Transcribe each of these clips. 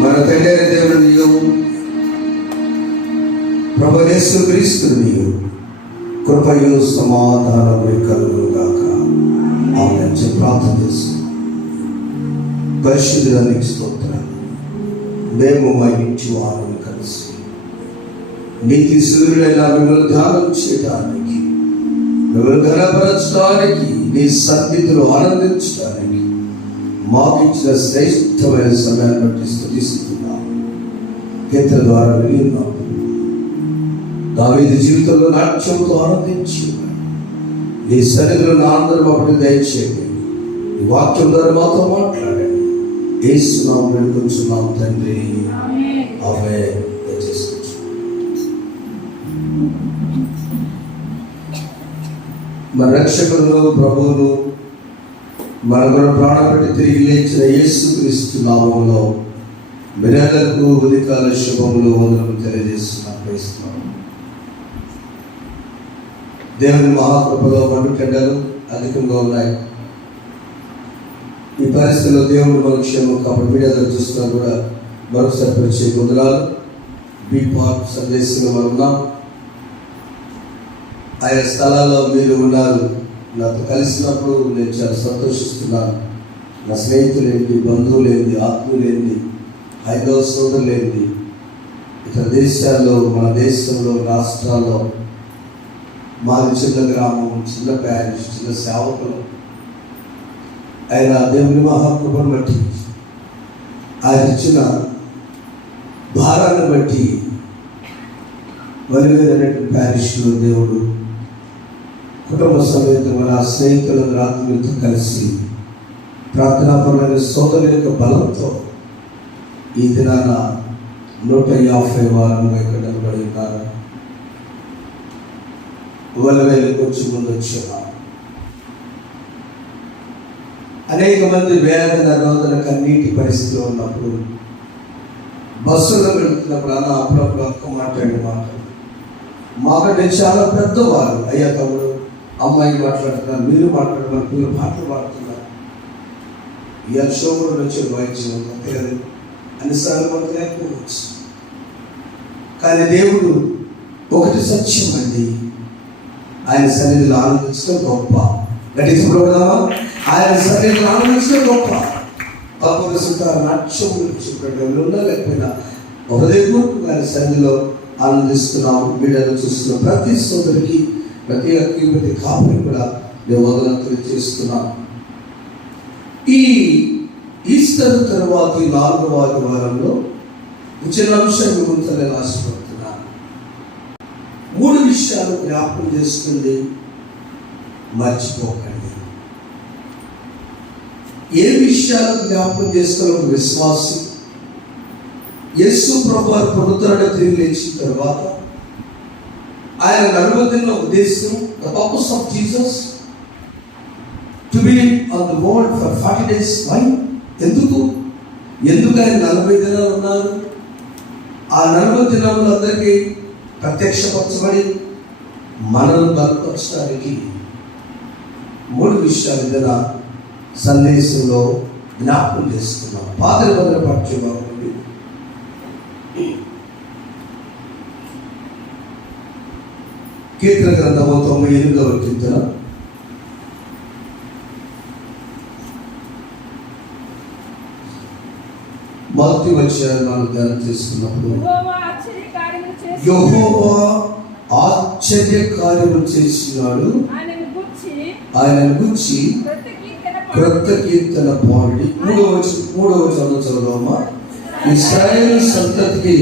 మన తండ్రి దేవుడు ప్రభువు యేసు క్రీస్తు కృపయు సమాధానము కలుగుగాక. ఆమేన్. ప్రార్థన చేసి పరిశుద్ధునికి స్తోత్రాలు. మేము మా ఇంటి వారిని కలిసి నీతి సూర్యుడైన మిమ్మల్ని ధ్యానం చేయడానికి, మిమ్మల్ని ఘనపరచడానికి, నీ సన్నిధిలో ఆనందించడానికి మాకు ఇచ్చిన శ్రేష్టమైన సమయాన్ని బట్టి స్తుతిస్తున్నాం. కీర్తన ద్వారా విన్నాం. దావీదు జీవితంలో నాట్యంతో ఆనందించి నీ సన్నిధిలో నా అందరూ ఒకటి దయచేయండి. ఈ వాక్యం ద్వారా మాతో మాట్లాడండి. యేసు నామములో వేడుకొంచున్నాం తండ్రి. ఆమేన్. మన రక్షకుడు ప్రభువును మన కొరకు ప్రాణపెట్టి తిరిగి లేచిన యేసు క్రీస్తు నామములో మీరందరికీ ఉదయకాల శుభములు వందనములు తెలియజేస్తున్నాం. క్రైస్తవం దేవుని మహాకృపలో మండుటెండలు అధికంగా ఉన్నాయి. ఈ పరిస్థితుల్లో దేవుడు మన క్షేమం కాబట్టి మీడియాలో చూస్తున్నా కూడా మరొకసారి పరిచయ వందనాలు. బీ పార్ట్ సందేశంగా మనం ఉన్నాం. ఆయా స్థలాల్లో మీరు ఉన్నారు. నాతో కలిసినప్పుడు నేను చాలా సంతోషిస్తున్నాను. నా స్నేహితులేంటి, బంధువులేంటి, ఆత్మీయులేంటి, హైదరాబాద్ సోదరులేంటి, ఇతర దేశాల్లో, మన దేశంలో, రాష్ట్రాల్లో మాది చిన్న గ్రామం, చిన్న ప్యారిష్, చిన్న సేవకులు ఆయన దేవుని మహాకృపను బట్టి, ఆయన ఇచ్చిన భారాన్ని బట్టి వరివేరైనటువంటి ప్యారిష్లో దేవుడు కుటుంబ సమేతంగా నా స్నేహితులను రాత్రులతో కలిసి ప్రార్థనాపరమైన సోదరుల యొక్క బలంతో ఈ దినాన 150 వారంగా ఇక్కడ నిలబడి ఉన్నారు. వలవేలకు వచ్చి ముందు వచ్చారు. అనేక మంది వేదన రోదన కన్నీటి పరిస్థితిలో ఉన్నప్పుడు బస్సులో వెళుతున్నప్పుడు అన్న అప్పుడప్పుడు అక్క మాట్లాడే మాటలు మాకంటే చాలా పెద్దవారు. అయ్యా తమ్ముడు, అమ్మాయి మాట్లాడుతున్నారు, మీరు మాట్లాడుతున్నారు, మీరు పాటలు పాడుతున్నారు, ఈ అక్షోభుడు వచ్చే వాయిద్యం అంతే కదా అన్నిసార్లు మనకు లేకపోవచ్చు. కానీ దేవుడు ఒకటి సత్యం అండి, ఆయన సన్నిధిలో ఆనందించడం గొప్ప. గడిచిపోదామా? ఆయన సన్నిధిలో ఆనందించడం గొప్ప. అపరిశుతారు నాట్యం చెప్పేటప్పుడు ఉన్నా లేకపోయినా హృదయపూర్వకంగా ఆయన సన్నిధిలో ఆనందిస్తున్నాం. వీడియోలో చూస్తున్న ప్రతి సోదరికి, ప్రతి అక్కకి, ప్రతి కాపుని కూడా నేను వదలంతలు చేస్తున్నాం. ఈ ఈస్టర్ తర్వాత 4వ ఆదివారంలో చిన్న అంశాన్ని గురించి నేను ఆశపడుతున్నాను. 3 విషయాలు జ్ఞాపకం చేసుకుంది, మర్చిపోకండి. ఏ విషయాలు జ్ఞాపకం చేసుకున్న విశ్వాసి యేసు ప్రభువు పునరుద్ధరణ తిరిగి లేచిన తర్వాత ఆయన 40 దినాల ఉద్దేశం, the purpose of Jesus to be on the world for 40 days. Why? ఎందుకు ఆయన 40 దినాలు ఉన్నారు? ఆ 40 దినాలు అందరికీ ప్రత్యక్షపరచబడి మనల్ని బలపరచడానికి 3 విషయాలు ఏదైనా సందేశంలో జ్ఞాపకం చేసుకున్నాం. పాత్ర భద్రపరచుగా కీర్తన గ్రంథము 98వ కీర్తన మొదటి వచనాన్ని మనం ధ్యానం చేసుకున్నప్పుడు, యెహోవా ఆశ్చర్య కార్యము చేసినాడు, ఆయనను గూర్చి క్రొత్త కీర్తన పాడి. మూడవ వచనం చదువుదామా. ఇశ్రాయేలు సంతతికి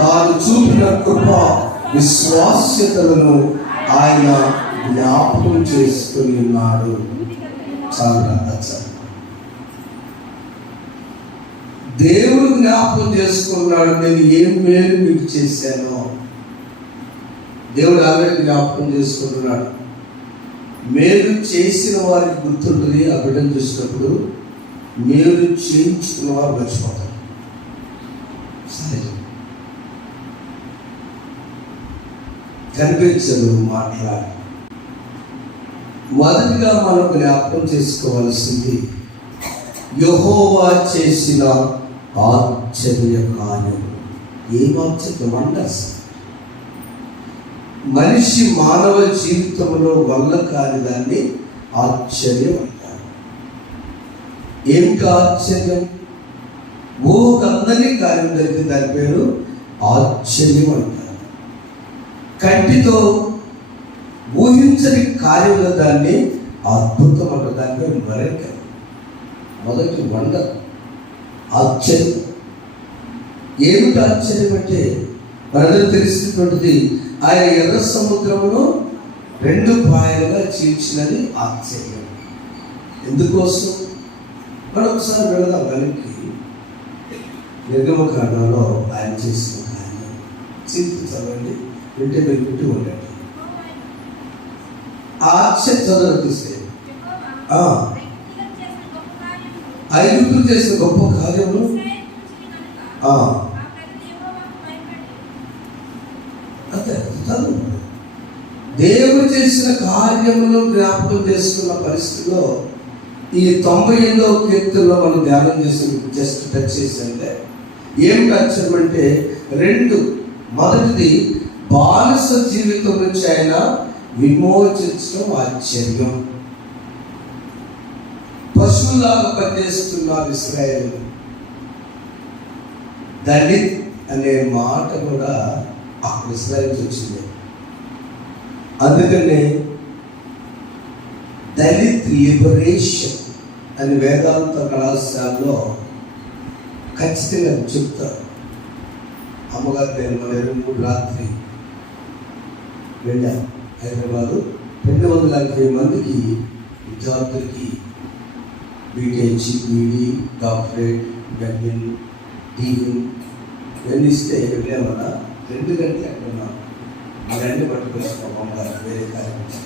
తాను చూపిన కృప విశ్వాస్యతలను ఆయన జ్ఞాపకం చేసుకుని ఉన్నాడు. చాలా దేవుడు జ్ఞాపకం చేసుకున్నాడు, నేను ఏం మేలు మీకు చేశానో. దేవుడు ఆల్రెడీ జ్ఞాపకం చేసుకుంటున్నాడు. మేలు చేసిన వారికి గుర్తుంటుంది. ఆ బిడ్డను చూసినప్పుడు మేలు చేయించుకున్న వారు మర్చిపోతారు. సహజం, కనిపించదు, మాట్లాడు. మొదటిగా మనం జ్ఞాపకం చేసుకోవాల్సింది యెహోవా చేసిన ఆశ్చర్య కార్యం. ఏం ఆశ్చర్యం! వండర్స్. మనిషి మానవ జీవితంలో వల్ల కాని దాన్ని ఆశ్చర్యం అంటారు. ఏమిటి ఆశ్చర్యం? ఊహకందని కార్యం జరిగితే దాని పేరు ఆశ్చర్యం అంటారు. కంటితో ఊహించని కార్యంలో దాన్ని అద్భుతం అంటారు. దాని పేరు మరెక్క. మొదటి వండర్, ఆశ్చర్యం. ఏమిటి ఆశ్చర్యం అంటే మనందరూ తెలిసినటువంటిది, ఆయన ఎర్ర సముద్రమును 2 పాయలుగా చీల్చినది ఆశ్చర్యం. ఎందుకోసం? మనం ఒకసారి వెళదాం వెనక్కి. నిర్గమకాండంలో ఆయన చేసిన కార్యం చింతించండి, వింటే మీరు వింటూ ఉండండి. ఆశ్చర్య చదవనిస్తే ఐగుప్తులు చేసిన గొప్ప కార్యము దేవుడు చేసిన కార్యములను జ్ఞాపకం చేసుకున్న పరిస్థితిలో ఈ 98వ కీర్తనలో మనం ధ్యానం చేసి జస్ట్ టచ్ చేసిందే. ఏమిటి ఆశ్చర్యం అంటే 2. మొదటిది, బానిస జీవితం నుంచి ఆయన విమోచించడం ఆశ్చర్యం. పశువులాగా పనిచేస్తున్నారు ఇశ్రాయేలు. దళిత్ అనే మాట కూడా అప్పుడు ఇశ్రాయేల్కి వచ్చింది. అందుకనే దళిత్ లిబరేషన్ అని వేదాంత కళాశాలలో ఖచ్చితంగా చెప్తారు. అమ్మగారు నేను 23 రాత్రి వెళ్ళాను హైదరాబాదు. 240 మందికి విద్యార్థులకి BTech, BD, doctorate, ML, dean ఇవన్నీ ఇస్తే వెళ్ళామన్నా 2 గంటలు అక్కడ ఉన్నాను. ఆ 2 పట్టుకొచ్చిన అమ్మగారు వేరే కార్యక్రమం.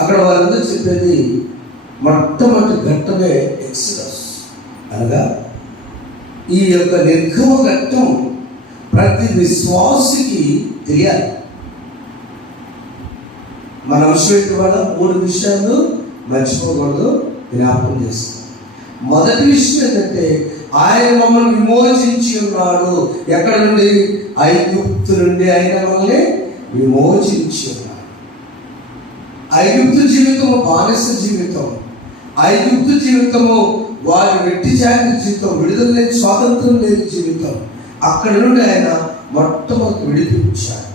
అక్కడ వాళ్ళందరూ చెప్పేది మొట్టమొదటి ఘట్టమే ఎక్సడస్, అనగా ఈ యొక్క నిర్గమ ఘట్టం ప్రతి విశ్వాసికి తెలియాలి. మన విషయం వల్ల 3 విషయాలు మర్చిపోకూడదు, జ్ఞాపకం చేస్తాం. మొదటి విషయం ఏంటంటే ఆయన మమ్మల్ని విమోచించి ఉన్నాడు. ఎక్కడ నుండి? ఐగుప్తు నుండి ఆయన మమ్మల్ని విమోచించి ఉన్నాడు. ఐగుప్తు జీవితము బానిస జీవితం. ఐగుప్తు జీవితము వారి వెట్టి జాతి జీవితం, విడుదల లేని స్వాతంత్రం లేని జీవితం. అక్కడ నుండి ఆయన మొట్టమొదటి విడిపించాడు.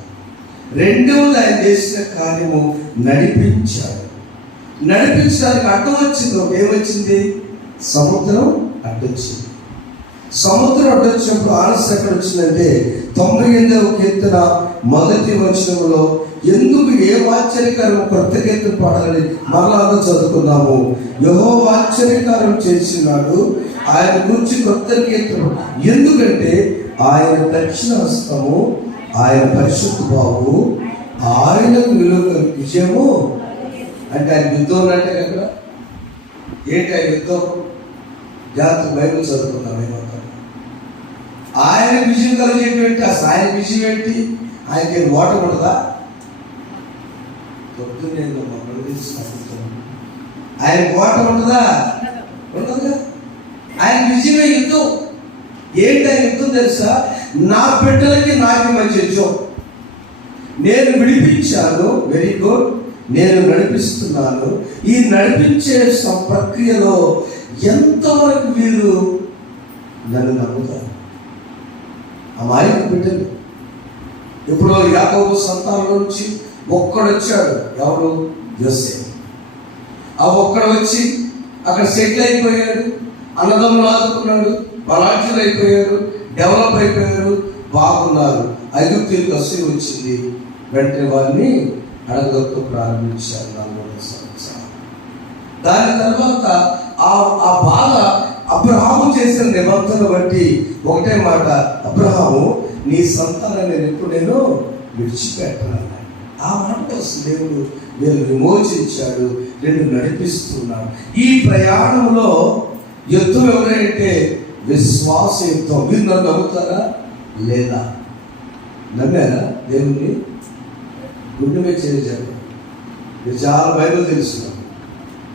2వది ఆయన చేసిన కార్యము నడిపించాడు. నడిపించడానికి అడ్డం వచ్చింది. ఏమొచ్చింది? సముద్రం అడ్డొచ్చింది. సముద్రం అడ్డొచ్చినప్పుడు ఆలస్యం ఎక్కడ వచ్చిందంటే 98వ కీర్తన 1వ వచనంలో ఎందుకు ఏ ఆశ్చర్యకారం కొత్త కీర్తన పాడాలని మరలా చదువుకున్నాము. యెహోవా ఆశ్చర్యకారం చేసినాడు, ఆయన గురించి కొత్త కీర్తన. ఎందుకంటే ఆయన దక్షిణ హస్తము, ఆయన పరిశుద్ధ బాబు, ఆయనకు విజయము. అంటే ఆయన యుద్ధం అంటే అక్కడ ఏంటి? ఆయన యుద్ధం జాగ్రత్త బైబిల్ చదువుకున్నాం. ఏమంటారు? ఆయన విజయం కలిగేటువంటి అసలు ఆయన విజయం ఏంటి? ఆయనకి ఓట ఉండదా? పొద్దున్నే ఆయన ఓట ఉంటుందా? ఉండదుగా. ఆయన విజయమే యుద్ధం. ఏంటి ఆయన యుద్ధం తెలుసా? నా బిడ్డలకి నాకు మధ్య యుద్ధం. నేను విడిపించాను, వెరీ గుడ్, నేను నడిపిస్తున్నాను. ఈ నడిపించే ప్రక్రియలో ఎంతవరకు వీరు నన్ను నమ్ముతారు? అమాయక బిడ్డలు. ఇప్పుడు యాకోబు సంతానం నుంచి ఒక్కడొచ్చాడు. ఎవరు? యోసేపు. ఆ ఒక్కడు వచ్చి అక్కడ సెటిల్ అయిపోయాడు, అన్నదమ్ములు ఆదుకున్నాడు, బలాఢ్యులు అయిపోయారు, డెవలప్ అయిపోయారు, బాగున్నారు. ఐగుప్తీయులకు అసూయ వచ్చింది. వెంటనే వారిని అడగదొక్క ప్రారంభించారు 4 సంవత్సరాలు. దాని తర్వాత ఆ బాధ అబ్రహాము చేసిన నిబంధన బట్టి ఒకటే మాట, అబ్రహాము నీ సంతానాన్ని నేను ఎప్పుడు విడిచిపెట్టాను. ఆ మాట కోసం దేవుడు వీళ్ళు విమోచించాడు, రెండు నడిపిస్తున్నాడు. ఈ ప్రయాణంలో యుద్ధం ఎవరైతే విశ్వాస యుద్ధం. మీరు నన్ను నమ్ముతారా లేదా? నమ్మారా దేవుణ్ణి? గుండె మీద చేయించారు. మీరు చాలా బైబిల్ తెలుసుకున్నారు.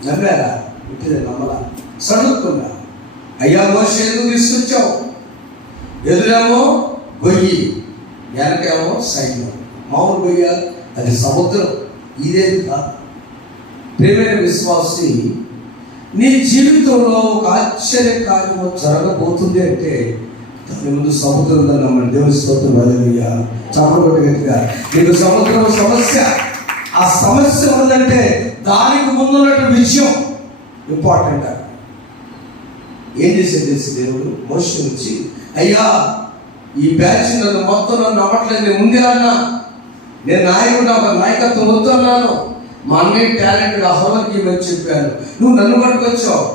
నమ్మారా? ఇంటిదే నమ్మలా, చదువుకున్నా. అయ్యా మోషే ఎందుకు తీసుకొచ్చావు? ఎదురేమో గొయ్యి, వెనకేమో సైన్యం. మామూలు గొయ్య, అది సముద్రం. ఇదేది కాదు. ప్రియమైన విశ్వాసి, నీ జీవితంలో ఒక ఆశ్చర్య కార్యము జరగబోతుంది అంటే దాని ముందు సముద్రం ఉందని నమ్మండి. దేవుని స్తోత్రం. హల్లెలూయా. చప్పట్లు గట్టిగా. నీకు సముద్రం సమస్య, ఆ సమస్య ఉందంటే దానికి ముందున్నట్టు విషయం ఇంపార్టెంట్. ఏం చేసేది తెలిసి దేవుడు మోషే నుంచి, అయ్యా ఈ బ్యాచ్ నన్ను మొత్తం నన్ను నమ్మట్లేదు, నేను ముందే అన్నా, నేను నాయకుడు, నాయకత్వం వద్దు అన్నాను. మా అన్నయ్య టాలెంటెడ్, అహోలకి మేము చెప్పాను, నువ్వు నన్ను పట్టుకొచ్చావు.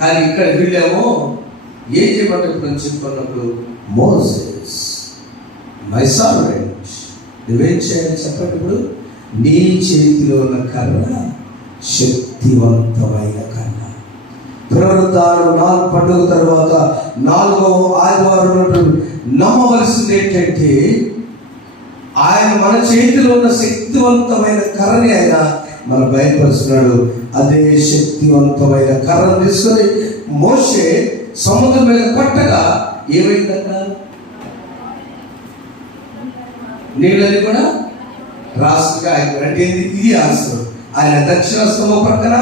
కానీ ఇక్కడ వీళ్ళేమో ఏం చేయబట్టిప్పుడు చెప్పినప్పుడు, మోసెస్ మై సర్వెంట్, నువ్వేం చేయాలి చెప్పండి. ఇప్పుడు నీ చేతిలో ఉన్న కర్ర శక్తివంతమైన కర్ర. పునరుద్ధానం 4 పండుగ తర్వాత 4వ ఆదివారం నమ్మవలసింది ఏంటంటే, ఆయన మన చేతిలో ఉన్న శక్తివంతమైన కర్రని ఆయన మన బయలుపరుస్తున్నాడు. అదే శక్తివంతమైన కర్రను తీసుకొని మోషే సముద్రం మీద కొట్టగా ఏమైందట? నీళ్ళని కూడా రాసుగా అంటే ఇది ఆన్సర్. ఆయన దక్షిణస్తము ప్రక్కన,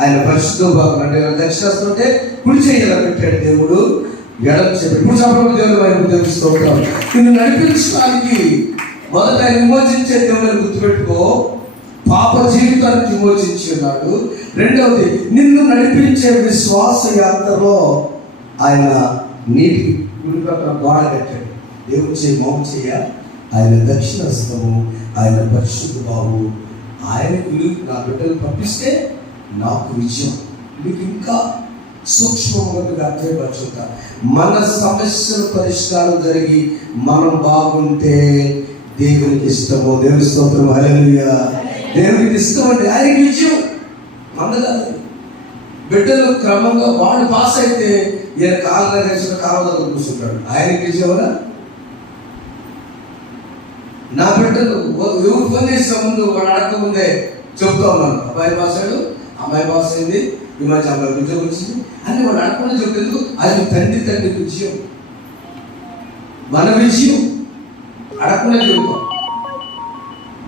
ఆయన పరిశుద్ధ భాగం అంటే దక్షిణస్తం అంటే కుడి చేయాల పెట్టాడు దేవుడు, ఎడమ చెప్పాడు. ఇప్పుడు చెప్పడం దేవుడు వైపు తెలుస్తూ ఉంటాం. నిన్ను నడిపించడానికి మొదట ఆయన విమోచించే దేవుడిని గుర్తుపెట్టుకో. పాప జీవితానికి విమోచించి ఉన్నాడు. రెండవది, నిన్ను నడిపించే విశ్వాస యాత్రలో ఆయన నీటి గుడి పక్కన గోడ కట్టాడు. దేవుడు చేయి మౌం చేయ, ఆయన దక్షిణస్తము, ఆయన పరిశుద్ధ బాబు. ఆయన నా బిడ్డలు పంపిస్తే నాకు విజయం. మీకు ఇంకా సూక్ష్మంగా అర్థపరచుతా. మన సమస్యల పరిష్కారం జరిగి మనం బాగుంటే దేవునికి ఇష్టము. దేవుని స్తోత్రం. హల్లెలూయా. దేవునికి ఇష్టం అండి. ఆయనకి విజయం అందగాలి. బిడ్డలు క్రమంగా వాడు పాస్ అయితే ఈయన కాళ్ళ కాలంలో కూర్చుంటాడు. ఆయనకి విజయమా? నా బిడ్డలు ఎవరు ఫోన్ చేసిన ముందు వాడు అడగకముందే చెప్తా ఉన్నాను, అబ్బాయి పాస్ అయ్యాడు, అమ్మాయి పాస్ అయింది, ఈ మధ్య అమ్మాయి విజయం వచ్చింది అని వాడు అడగకుండా చెప్తేందుకు? అది తండ్రి విజయం, మన విజయం. అడగకుండా చెబుతాం.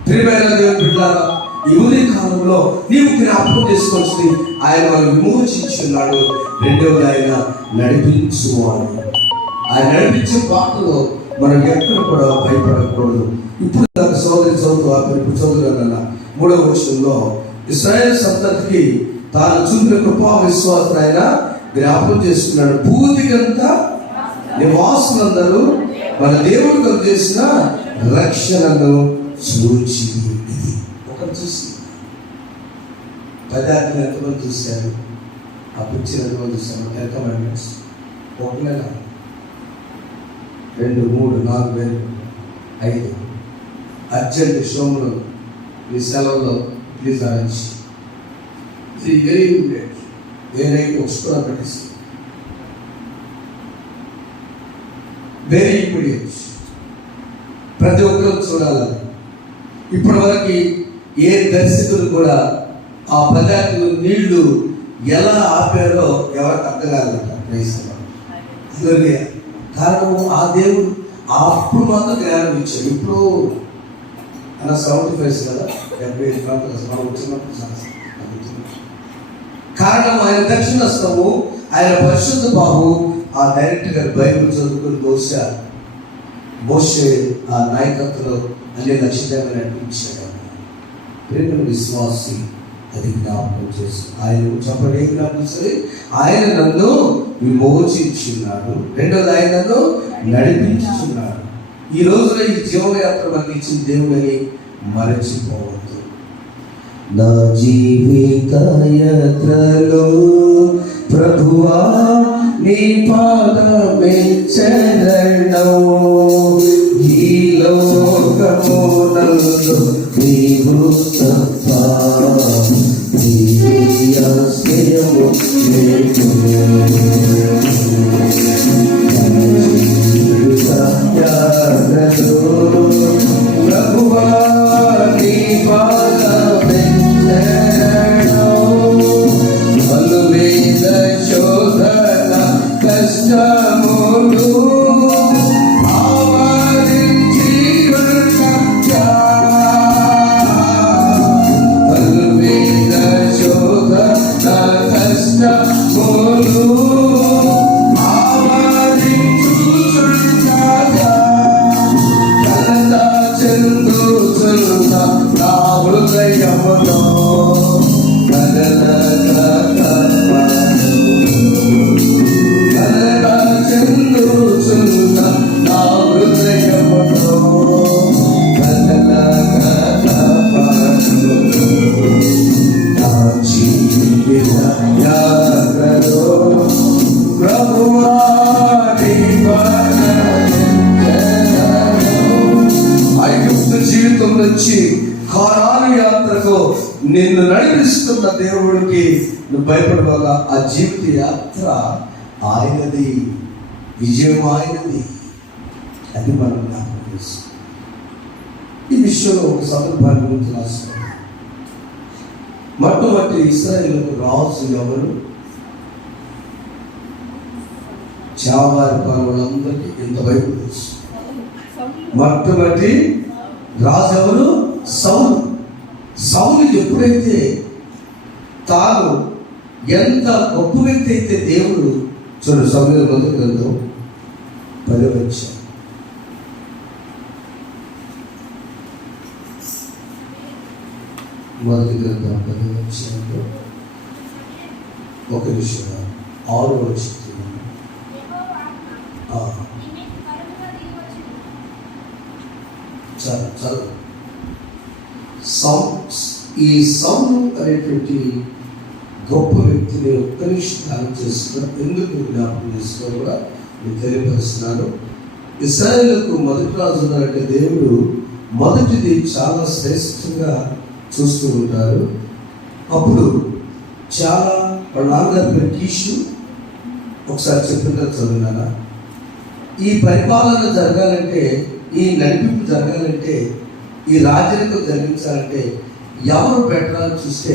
ప్రియమైన దేవుని బిడ్డలారా, ఈ ఉదయ కాలంలో నీవు జ్ఞాపకం చేసుకోవచ్చు, ఆయన మనం విమోచించున్నాడు. రెండవది, ఆయన నడిపించువాడు. ఆయన నడిపించే పాటలో మనం ఎక్కడ కూడా భయపడకూడదు. ఇప్పుడు నాకు సోదరి చదువుతున్న 3వ వచనంలో ఇశ్రాయేలు సంతతికి తాను చూపిన కృపా విశ్వాసం ఆయన జ్ఞాపకం చేసుకున్నాడు. భూమికంతా నివాసులందరూ మన దేవుడు కలుగు చేసిన రక్షణను చూచి. ఒకరు చూసి 10 ఆజ్ఞలు ఎంతమంది చూశారు? ఆ పిక్చర్ ఎంతమంది చూశారు? 10 కమాండ్మెంట్స్. 1 నెల 2, 3, 4, 5 అర్జెంట్ షోములు ఈ సెలవులో ప్లీజ్ అరేంజ్. ఇది వెరీ ఇంపార్టెంట్. ఏ నైట్ కూడా పెట్టేసి వెరీ ఇంపార్టెంట్. ప్రతి ఒక్కరు చూడాలి. ఇప్పటి వరకు ఏ దర్శకులు కూడా ఆ పదార్థాలు నీళ్లు ఎలా ఆపారో ఎవరికి అర్థం కాలేదంట. కారణం ఆ దేవుడు అప్పుడు మాత్రం జ్ఞానం ఇచ్చాడు. ఇప్పుడు అలా 75 కదా, 75 ప్రాంతాలు మనం వచ్చినప్పుడు కారణం ఆయన దక్షిణస్తము, ఆయన పరిశుద్ధ బాబు. ఆ డైరెక్ట్ గా బైబిల్ చదువుకుని మోషే ఆ నాయకత్వంలో అన్ని లక్ష్యంగా నడిపించాడు. ప్రేమ విశ్వాసి అది జ్ఞాపకం చేసి ఆయన చెప్పడం ఏం జ్ఞాపకం చేసి, ఆయన నన్ను విమోచించున్నాడు, రెండోది ఆయన నన్ను నడిపించుచున్నాడు. ఈ రోజున ఈ జీవనయాత్ర మనకి ఇచ్చిన దేవుడని మరచిపోవద్దు. నా జీవిత యాత్రలో ప్రభువా నీ పాదమే శరణం, ఈ లోకమునందు నీవు తప్ప ఆశ్రయము లేదు. ప్రభువా నీ పాదమే శరణం, అనువేద శోధన కష్టములు ఆవరించి ఉన్నట్లా, అనువేద శోధన కష్టములు ఆవరించుచున్నట్లా, కలత చెందుచున్న నా హృదయములో జీవితం నుంచి కానాను యాత్రకు నిన్ను నడిపిస్తున్న దేవుడికి నువ్వు భయపడవగా. ఆ జీవిత యాత్ర ఆయనది, విజయం ఆయనది. అది మనం జ్ఞాపకం చేస్తాం. ఈ విషయంలో ఒక సందర్భాన్ని గురించి రాసుకోండి. మొట్టమొదటి ఇశ్రాయేలుకు రాజు ఎవరు? చావారి వాళ్ళందరికీ ఇంత బైబిల్ తెలుసు. మొట్టమొదటి రాజు ఎవరు? సౌలు. సౌలు ఎప్పుడైతే తాను ఎంత గొప్ప వ్యక్తి అయితే దేవుడు చూడు, సమయంలో మొదటి గ్రంథం 10వ అధ్యాయం మొదటి గ్రంథం 10వ అధ్యాయంలో ఒక విషయం 6వ వచనం చదువు. ఈ సౌలు అనేటువంటి గొప్ప వ్యక్తిని ఒక్క నిమిషం ధ్యానం చేస్తున్నారు. ఎందుకు జ్ఞాపకం చేసుకున్నా కూడా నేను తెలియపరుస్తున్నాను. ఇశ్రాయేలుకు మొదటి రాజు ఉన్నారంటే దేవుడు మొదటిది చాలా శ్రేష్టంగా చూస్తూ ఉంటారు. అప్పుడు చాలా వాళ్ళ నాన్నగారి పేరు కీషు. ఒకసారి చెప్పిన చదివినానా, ఈ పరిపాలన జరగాలంటే, ఈ నడిపింపు జరగాలంటే, ఈ రాజ్యానికి జరిగించాలంటే ఎవరు పెట్టాలని చూస్తే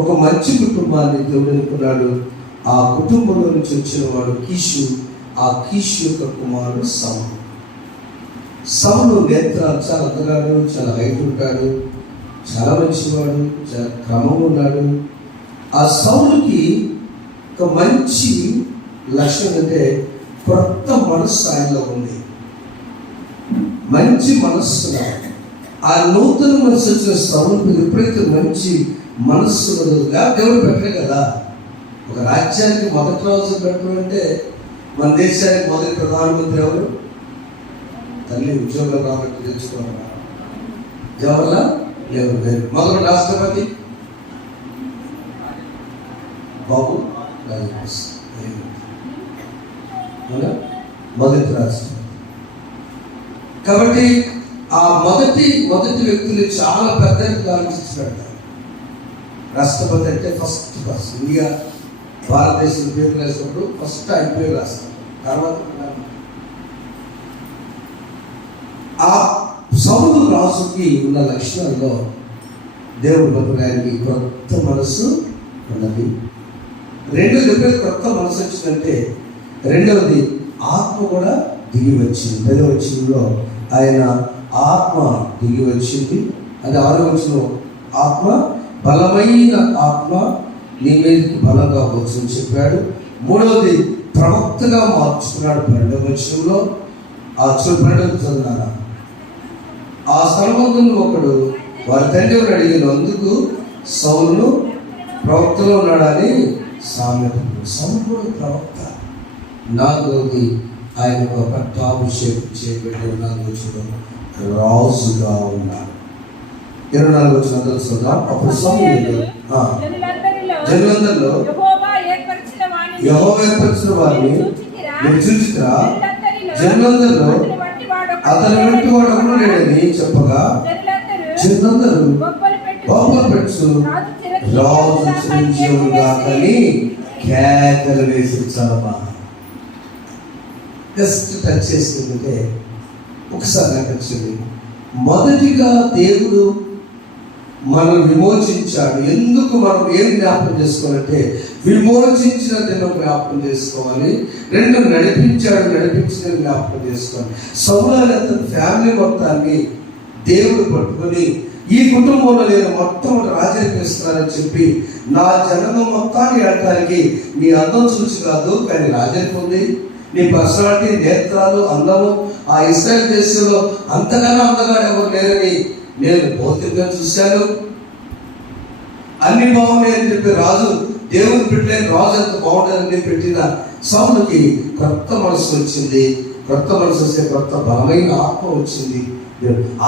ఒక మంచి కుటుంబాన్ని దేవుడు అనుకున్నాడు. ఆ కుటుంబంలో నుంచి వచ్చిన వాడు కీషు. ఆ కీషు యొక్క కుమారుడు సౌలు. సౌలు నేత్రాలు చాలా అందగాడు, చాలా హైట్ ఉంటాడు, చాలా మంచివాడు, చాలా క్రమం ఉన్నాడు. ఆ సౌలుకి ఒక మంచి లక్షణం అంటే కొత్త మనస్సు ఆయనలో ఉంది. మంచి మనస్సు. ఆ నూతన మనసు వచ్చిన సౌలుకు ఎప్పుడైతే మంచి మనస్సు బదులుగా దేవుడు పెట్టలే కదా. ఒక రాజ్యానికి మొదటి రాజు పెట్టడం అంటే, మన దేశానికి మొదటి ప్రధానమంత్రి ఎవరు? తల్లి ఉద్యోగం రాబట్టి తెచ్చుకోవాలి. జవహర్లాల్ నెహ్రూ గారు. మొదటి రాష్ట్రపతి బాబు రాజపక్సే. మొదటి రాష్ట్రపతి. కాబట్టి ఆ మొదటి వ్యక్తులు చాలా పెద్ద ఆలోచించాడు. రాష్ట్రపతి అంటే ఫస్ట్ ఇండియా భారతదేశం పేరు రాసినప్పుడు ఫస్ట్ ఆయన పేరు రాస్తారు. తర్వాత ఆ సౌలు రాజుకి ఉన్న లక్షణాల్లో దేవుడు బతుకానికి కొత్త మనసు ఉన్నది. రెండోది ఎప్పుడైతే కొత్త మనసు వచ్చిందంటే, రెండవది ఆత్మ కూడా దిగి వచ్చింది. 10వ వచనంలో ఆయన ఆత్మ దిగి వచ్చింది. అది 6వ వచనం, ఆత్మ బలమైన ఆత్మ నీ మీదకి బలంగా వచ్చని చెప్పాడు. 3వది ప్రవక్తగా మార్చుకున్నాడు 12వ వచనంలో. ఆ 12వ చదువునారా, ఆ సర్వమందులో ఒకడు వారి తండ్రి అడిగినందుకు సౌలును ప్రవక్తలో ఉన్నాడని సామెత. సౌలు కూడా ప్రవక్త. 4వది ఆయన ఒక పట్టాభిషేకం చేయబడి 4వ వచనం రాజుగా ఉన్నాడు. 24వ వచనం చదువుదాం. అప్పుడు సమూయేలు జనులందరిలో యెహోవా ఏర్పరిచిన వారిని మీరు చూచిరా, జనులందరిలో అతని వంటి వాడు ఒకడు లేడని చెప్పగా జనులందరూ బొబ్బలు పెట్టు రాజు చిరంజీవుగా అని కేకలు వేసి చదవా. జస్ట్ టచ్ చేస్తుంటే ఒకసారి నాకు వచ్చింది. మొదటిగా దేవుడు మనం విమోచించాడు. ఎందుకు మనం ఏం జ్ఞాపకం చేసుకోవాలంటే విమోచించిన దినం జ్ఞాపకం చేసుకోవాలి. 2 నడిపించిన జ్ఞాపకం చేసుకోవాలి. సౌలు అతని ఫ్యామిలీ మొత్తాన్ని దేవుడు పట్టుకొని ఈ కుటుంబంలో నేను మొత్తం రాజరిపిస్తానని చెప్పి నా జననం మొత్తాన్ని ఆడటానికి నీ అందం చూసి కాదు, కానీ రాజరికం ఉంది. నీ పర్సనాలిటీ, నేత్రాలు, అందము ఆ ఇశ్రాయేల్ దేశంలో అంతగానో అందగాడు ఎవరు లేరని నేను భౌతికంగా చూశాను. అన్ని బాగున్నాయి అని చెప్పి రాజు, దేవుని పెట్టలేని రాజు ఎంత బాగుంటుందని పెట్టిన సౌలుకి కొత్త మనసు వచ్చింది. కొత్త మనసు వస్తే కొత్త బలమైన ఆత్మ వచ్చింది.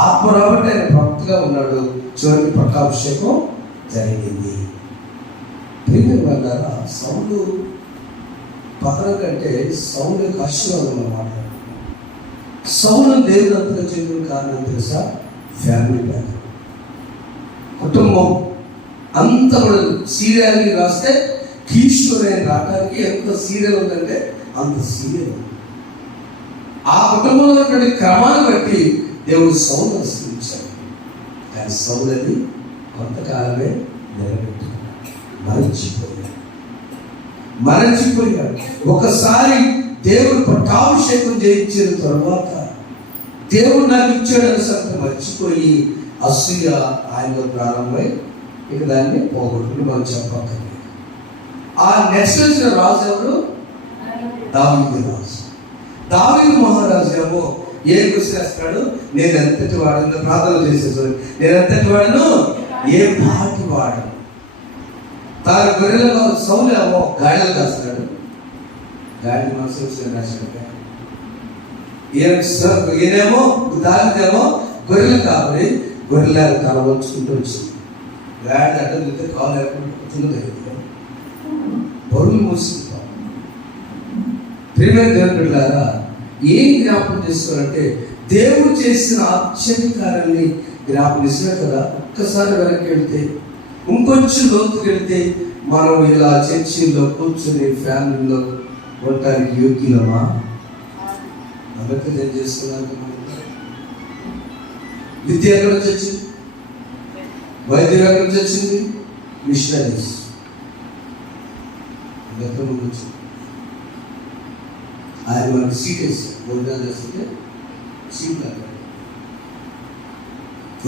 ఆత్మ రాబట్టి ఆయన భక్తిగా ఉన్నాడు. చివరికి పట్టాభిషేకం జరిగింది. ప్రియమైన సౌలు పతనం కంటే సౌలు యొక్క ఆశీర్వాదం అన్నమాట. సౌలు దేవుడు అంతగా చెందిన కారణం తెలుసా? ఫ్యామిలీ బ్యాక్, కుటుంబం అంతా కూడా. సీరియల్ని రాస్తే కీషోర్ అని రావడానికి ఎంత సీరియల్ ఉందంటే అంత సీరియల్. ఆ కుటుంబంలో ఉన్నటువంటి క్రమాన్ని బట్టి దేవుడు సౌలు అనుసరించాడు. కానీ సౌలు అది కొంతకాలమే నిలబెట్టుకున్నాడు, మరచిపోయాడు. ఒకసారి దేవుడు పట్టాభిషేకం చేయించిన తర్వాత దేవుడు నాకు ఇచ్చాడని సంగతి మర్చిపోయి అసూయ ఆయనలో ప్రారంభమై ఇక దాన్ని పోగొట్టుకుని మనం చెప్పక్కర్లేదు. ఆ నెక్స్ట్ వచ్చిన రాజు ఎవరు? దావీదు రాజు. దావీదు మహారాజు ఏమో ఏ క్వశ్చన్ వేస్తాడు? నేను ఎంతటి వాడు, ప్రార్థన చేసేసాడు. నేను ఎంతటి వాడను, ఏ పాటి వాడు. తాను గొర్రెలలో సౌలు ఏమో గాడిదలు కాస్తాడు. గాడి మనసు రాశాడు. ఈయనేమో దానిదేమో గొర్రెలు కాబట్టి గొర్రెల తల వంచుకుంటూ వచ్చింది. గాడి అడ్డం తింటే కాలు లేకుండా బరువులు మూసుకుంటాం. ప్రియమైన దేవుని బిడ్డలారా, ఏం జ్ఞాపకం చేసుకోవాలంటే దేవుడు చేసిన ఆశ్చర్యకారాన్ని జ్ఞాపకం చేసినా కదా. ఒక్కసారి వెనక్కి వెళ్తే, ఇంకొంచెం లోతుకి వెళ్తే మనం ఇలా చర్చిల్లో కూర్చుని ఫ్యామిలీలో ఉండటానికి యోగ్యులమా? అమెరికా ఏం చేస్తున్నారు? విద్య ఎక్కడి నుంచి వచ్చింది? వైద్యం ఎక్కడి నుంచి వచ్చింది? మిషనరీస్ ఎక్కడి నుంచి వచ్చింది? ఆయన మనకి సీట్ వేసి భోజనాలు చేస్తుంటే సీట్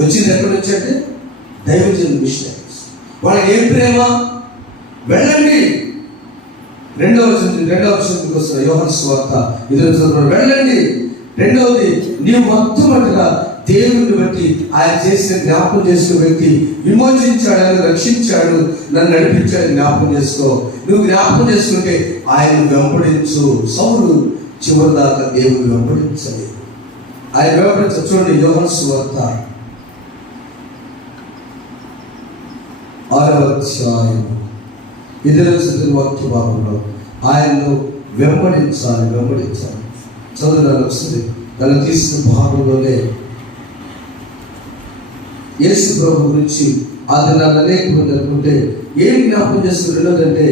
వచ్చింది ఎక్కడి నుంచి అంటే దైవజన మిషనరీస్. వాళ్ళకి ఏం ప్రేమ? వెళ్ళండి. 2వ వచనంకి వస్తున్న యోహాను సువార్త 8వ వెళ్ళండి. 2వది, నీవు మొట్టమొదటిగా దేవుని బట్టి ఆయన చేసిన జ్ఞాపకం చేసిన వ్యక్తి విమోచించాడు, ఆయన రక్షించాడు, నన్ను నడిపించాడు జ్ఞాపకం చేసుకో. నువ్వు జ్ఞాపకం చేసుకుంటే ఆయన వెంబడించు. సౌలు చివరి దాకా దేవుని వెంబడించలేదు. ఆయన వెంబడించ. చూడండి యోహాను సువార్త 6వ అధ్యాయం 8వ వాక్య భాగంలో ఆయన్ను వెంబడించాలి. చదువుదాన్ని వస్తుంది. దాన్ని తీసుకున్న భాగంలోనే యేసు ప్రభు గురించి అది నన్ను అనేక మంది అనుకుంటే ఏం జ్ఞాపకం చేస్తున్నదంటే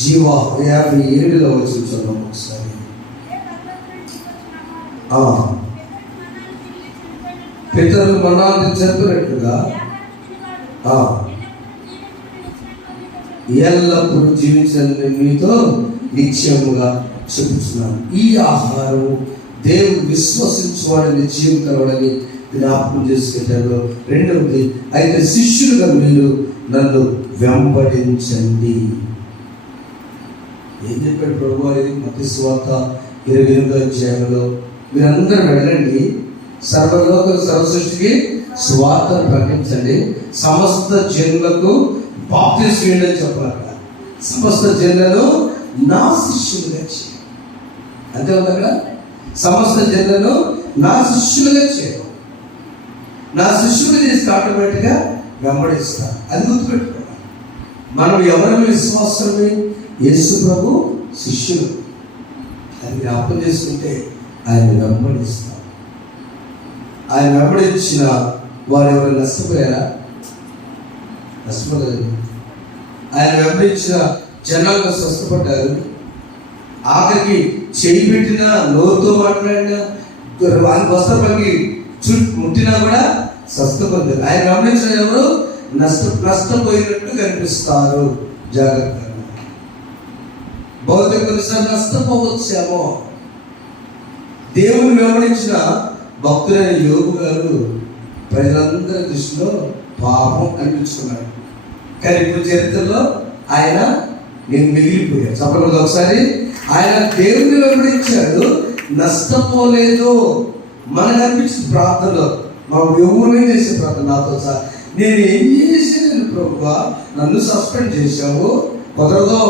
జీవా 57లో వచ్చి చదువు ఒకసారి. పితరులు మన్నాన్ని చెప్పినట్లుగా ఎల్లప్పుడూ జీవించాలని మీతో నిశ్చయముగా చెప్పుతున్నాను. ఈ ఆహారం దేవుడు విశ్వసించువాడని నిశ్చయం కలవాడని జ్ఞాపకం చేసుకుంటారు. రెండవది, అయితే శిష్యులుగా మీరు నన్ను వెంబడించండి. ఏం చెప్పాడు ప్రభు వారి? మత్తయి సువార్త 28వ అధ్యాయంలో మీరందరూ వెళ్ళండి, సర్వలోక సర్వసృష్టికి సువార్తను ప్రకటించండి, సమస్త జనులకు బాప్తిస్మం ఇవ్వండి అని చెప్పాలి. సమస్త జనులను నా శిష్యులుగా చేయండి. అంతే ఉంది అక్కడ. సమస్త జనులను నా శిష్యులుగా చేయండి. నా శిష్యులు చేస్తే ఆటోమేటిక్గా వెంబడిస్తారు. అది గుర్తుపెట్టుకోవాలి. మనం ఎవరి విశ్వాసమే? యేసు ప్రభు శిష్యులు. అది జ్ఞాపకం చేసుకుంటే ఆయన వెంబడిస్తారు. ఆయన వెంబడించిన వారు ఎవరు నష్టపోయారా? నష్టపోలేదు. ఆయన వెంబడించిన జనాలు స్వస్థపడ్డారు. ఆఖరికి చేయి పెట్టినా, నోరుతో మాట్లాడినా, వస్త్రపల్లి ముట్టినా కూడా స్వస్థపడ్డారు. ఆయన వెంబడించిన ఎవరు నష్టపోయినట్టు కనిపిస్తారు. జాగ్రత్త. భౌతిక కొన్నిసార్లు నష్టపోవచ్చేమో. దేవుని వెంబడించిన భక్తులైన యోగు గారు ప్రజలందరి దృష్టిలో పాపం అనిపించుకున్నాడు. కానీ ఇప్పుడు చరిత్రలో ఆయన నేను మిగిలిపోయాడు. చెప్పలేదు ఒకసారి. ఆయన దేవుని వెంబడించాడు, నష్టపోలేదు. మనకు అనిపించింది ప్రార్థనలో, మా ఎవరు చేసే ప్రార్థన నాతో సార్, నేను ఏం చేసాను ప్రభువా, నన్ను సస్పెండ్ చేశావు, కుదరదో.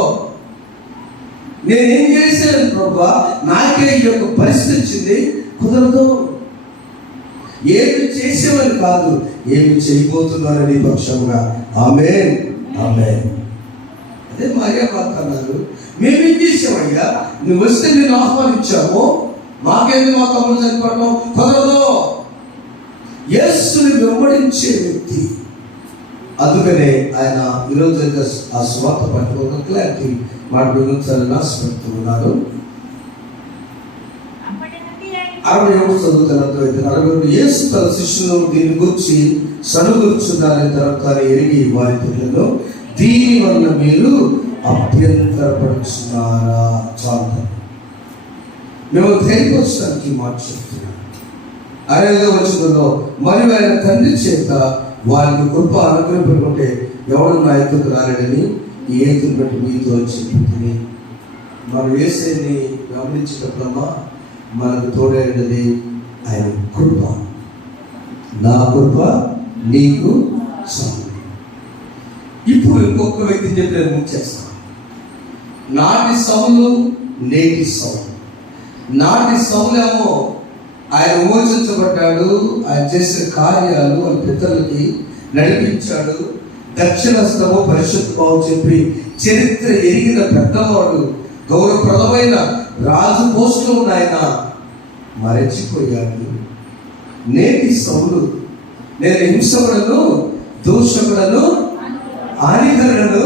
నేనేం చేశాను ప్రభువా, నాకే ఈ యొక్క పరిస్థితి వచ్చింది, కుదరదు. ఏమి చేసేవని కాదు, ఏమి చేయబోతున్నారని పక్షంగా. ఆమేన్, ఆమేన్. అదే మరియా మాత అన్నారు, మేమేం చేసామయ్యా, నువ్వు వస్తే నేను ఆహ్వానించాము, మాకేంది మా తమ్ముడు చనిపోవడం, కుదరదు. యేసుని వెంబడించే వ్యక్తి. అందుకనే ఆయన ఈరోజు ఆ స్వార్థ పట్టుకోవడం క్లారిటీ మాట గురించాలని ఆశపడుతూ ఉన్నారు. 61 చదువుతున్న యేసు తన శిష్యులు దీని గురించి సనుగుర్చున్నారని తర్వాత ఎరిగి వారి పిల్లలు, దీని వల్ల మీరు అభ్యంతరపడుచున్నారా? చాలు, మేము ధైర్యపరచడానికి మాట చెప్తున్నాం. 60వ వచనంలో, మరియు ఆయన తండ్రి చేత వారికి కృప అనుగ్రహించుకుంటే ఎవరు నా ఎత్తుకు రాలేడని ఈ ఎత్తును బట్టి మీతో చెప్తుంది. మనం యేసుని గమనించినప్పుడమ్మా మనకు తోడైనది ఆయన కృప. నా కృప నీకు చాలు. ఇప్పుడు ఇంకొక వ్యక్తి చెప్పి నేను ముఖ్యేస్తాను. నాటి సౌలు, నేటి సౌలు. నాటి సౌలేమో ఆయన విమోచించబడ్డాడు, ఆయన చేసిన కార్యాలు వాళ్ళ పితరులకి నడిపించాడు. దక్షిణస్తము పరిశుద్ధ భావం చెప్పి చరిత్ర ఎరిగిన పెద్దవాడు, గౌరవప్రదమైన రాజు పోస్టులో ఉన్న ఆయన మరచిపోయాడు. నేటి సౌలు, నేను హింసకుడను, దూషకుడను, హానికరుడను.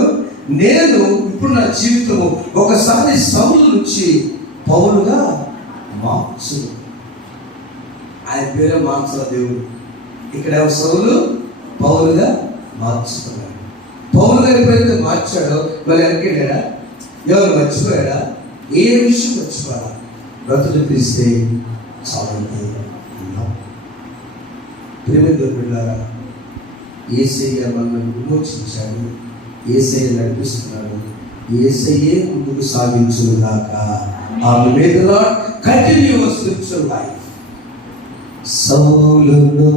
నేను ఇప్పుడు నా జీవితము ఒకసారి సౌలు నుంచి పౌలుగా మార్చు. ఆయన పేరే మార్చా దేవుడు. ఇక్కడ సౌలు పౌలుగా మార్చుకున్నాడు. పౌలుగా ఎప్పుడైతే మార్చాడో మరి వెనకెళ్ళాడా? ఎవరు మర్చిపోయాడా? ఏ విషయం మర్చిపోయాడా? బ్రతులు తీస్తే చాలండి అన్నాం. ప్రేమితో పిల్లారా, యేసయ్య మనల్ని విమోచించాడు, యేసయ్య నడిపిస్తున్నాడు. యేసయ్యే ముందుకు సాగించుగాక. ఆమె కంటిన్యూ స్పిరిచువల్ లైఫ్. సౌలును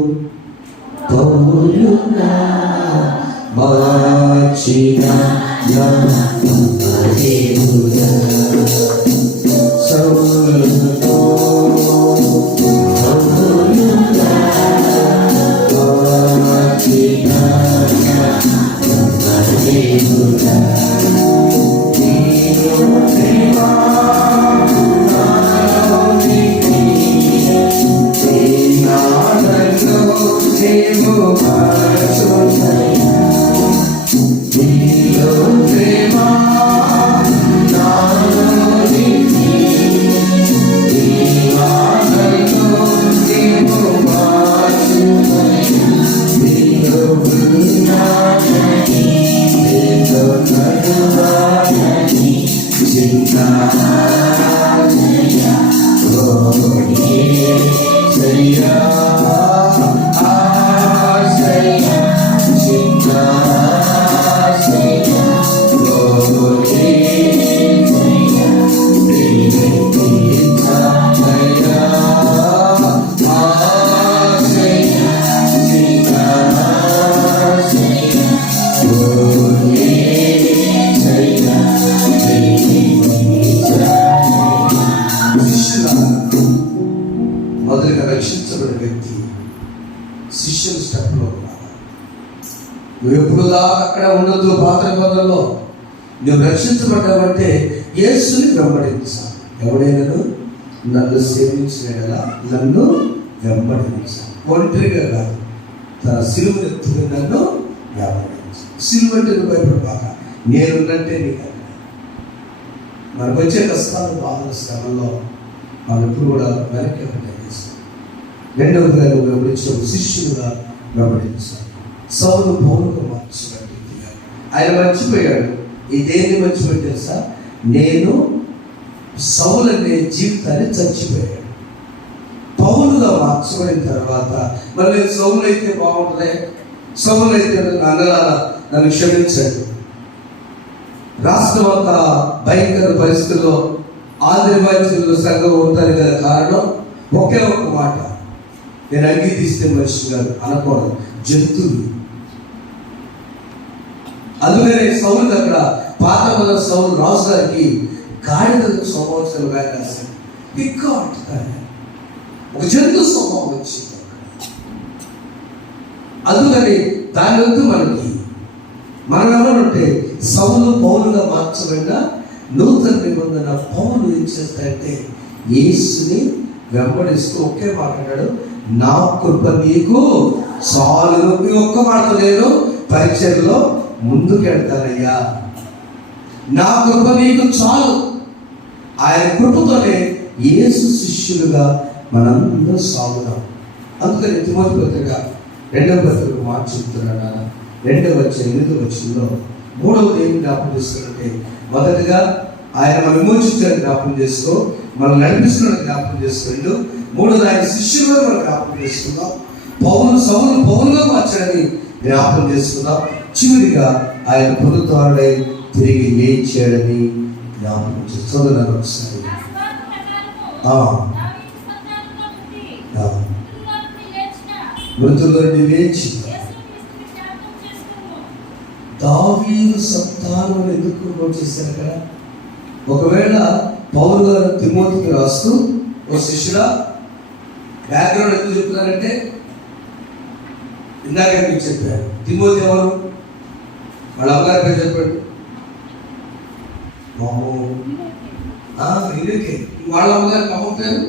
పౌలుగా మార్చిన దేవుడా, సౌలును పౌలుగా మార్చిన దేవుడా, రక్షించాలి. మొదలుగా రక్షించబడిన వ్యక్తి శిష్యుల స్టెప్లో ఉండాలి. నువ్వు ఎప్పుడుదా అక్కడ ఉండొద్దు. పాత నిబంధనలో నువ్వు రక్షించబడ్డావంటే యేసుని వెంబడించాలి. ఎవడైనా నన్ను సేవించిన నన్ను వెంబడించాలి. ఒంటరిగా కాదు, తన సిలువను ఎత్తుకుని నన్ను వెంబడించాలి. సిలువ అంటే నువ్వు భయపడబాక, నేనున్నట్టే నీకు. మనకు వచ్చే కష్టాలు, బాధల శ్రమంలో మనం ఎప్పుడు కూడా వెనక్కి వెంబడించాలి. రెండవదిగా నువ్వు వెంబడించావు, శిష్యులుగా వెంబడించాలి. సౌలు పౌలుగా మార్చబడి ఆయన మర్చిపోయాడు. ఇదేంటి మర్చిపోయి తెలుసా? నేను సౌలు అనే జీవితాన్ని చచ్చిపోయాడు. పౌలుగా మార్చబడిన తర్వాత మరి నేను సౌలు అయితే బాగుంటుంది, సౌలు అయితే నన్ను క్షమించాడు. రాష్ట్రం అంతా భయంకర పరిస్థితుల్లో ఆదివాసీల్లో సంఘం ఉంటారు కదా. కారణం ఒకే ఒక మాట, నేను అంగీ తీస్తే మనిషి కాదు అనకూడదు, జంతువులు. అందుకనే సౌలు అక్కడ పాత మన సౌలు రాజు గారికి గాడిదలకు స్వభావం రాశాడు. ఒక జంతు స్వభావం వచ్చింది. అందుకని దాని వద్దు మనం ఎవరంటే సౌలు పౌలుగా మార్చబడిన నూతన నిబంధన పౌలు ఏం చేస్తాడంటే యేసుని వెంబడిస్తూ ఒకే మాట అన్నాడు, నా కృప నీకు చాలు. ఈ ఒక్క మాట నేను పరిచయలో ముందుకెళ్తానయ్యా, నా కృప నీకు చాలు. ఆయన కృపతోనే యేసు శిష్యులుగా మనందరూ సాగుదాం. అందుకని తిమోతి పత్రిక 2వ పత్రిక మాట చెప్తున్నాడు. 2వ అధ్యాయం 8వ వచనంలో మూడవది ఏమి జ్ఞాపకం చేస్తున్నట్టే, మొదటిగా ఆయన మనం విమోచించాలని జ్ఞాపకం చేసుకో, మనం నడిపిస్తున్నాడు జ్ఞాపకం చేసుకోండు. మూడోది ఆయన శిష్యులుగా మనం జ్ఞాపకం చేసుకుందాం. సౌలు పౌలుగా మార్చడని జ్ఞాపకం చేసుకుందాం. చివరిగా ఆయన పునరుద్ధరణై తిరిగి లేచాడని జ్ఞాపకం చేస్తున్నాను. ఒకసారి మృతుల నుండి లేచి దావీదు సంతానం ఎందుకు నోట్ చేశారు కదా. ఒకవేళ పౌలు గారు తిమోతికి రాస్తూ ఓ శిష్యుడా బ్యాక్గ్రౌండ్ ఎందుకు చెప్తున్నారంటే, ఇందాక మీకు చెప్పారు తిమోతి ఎవరు, వాళ్ళ అమ్మగారి పేరు చెప్పండి. వాళ్ళ అమ్మగారి అమ్మ పేరు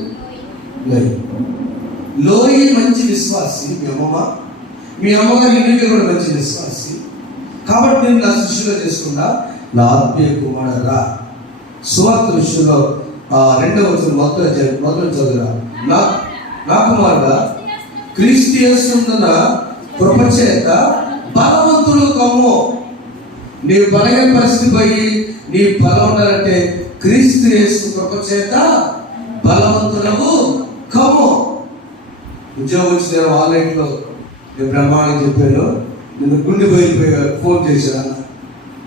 లోయి. మంచి విశ్వాసి మీ అమ్మగారు ఇంటికి కూడా మంచి విశ్వాసి. కాబట్టి నేను నా శిష్యుగా చేసుకున్నా, నా ఆత్మీయ కుమారుడా. సువార్త విషయంలో 2వ వచనం మొదలు చదువురా. నా కుమారుడా, క్రీస్తు యేసునందున కృప చేత బలవంతులు కమ్ము. నీ బలహీన పరిస్థితి పోయి నీ బలం ఉండాలంటే క్రీస్తు యేసు కృప చేత బలవంతులకు కమ్ము. ఉద్యోగం వచ్చి నేను ఆన్లైన్లో నేను బ్రహ్మాండం చెప్పాను. నేను గుండె పోయిపోయి ఫోన్ చేశాను,